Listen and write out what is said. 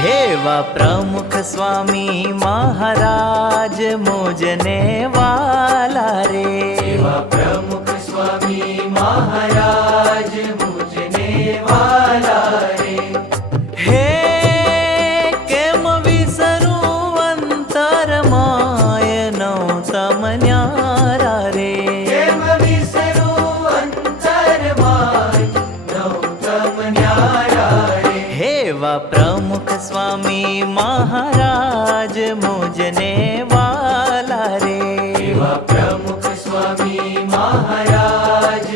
हेवा प्रमुख स्वामी महाराज मुझने वाला रे। हेवा प्रमुख स्वामी महाराज मुझने वाला रे। हे केम विसरू अंतर माय नौतम न्यारा रे। केम विसरू अंतर माय नौतम न्यारा रे। हेवा प्रमुख स्वामी महाराज मुझने वाला रे। हेवा प्रमुख स्वामी महाराज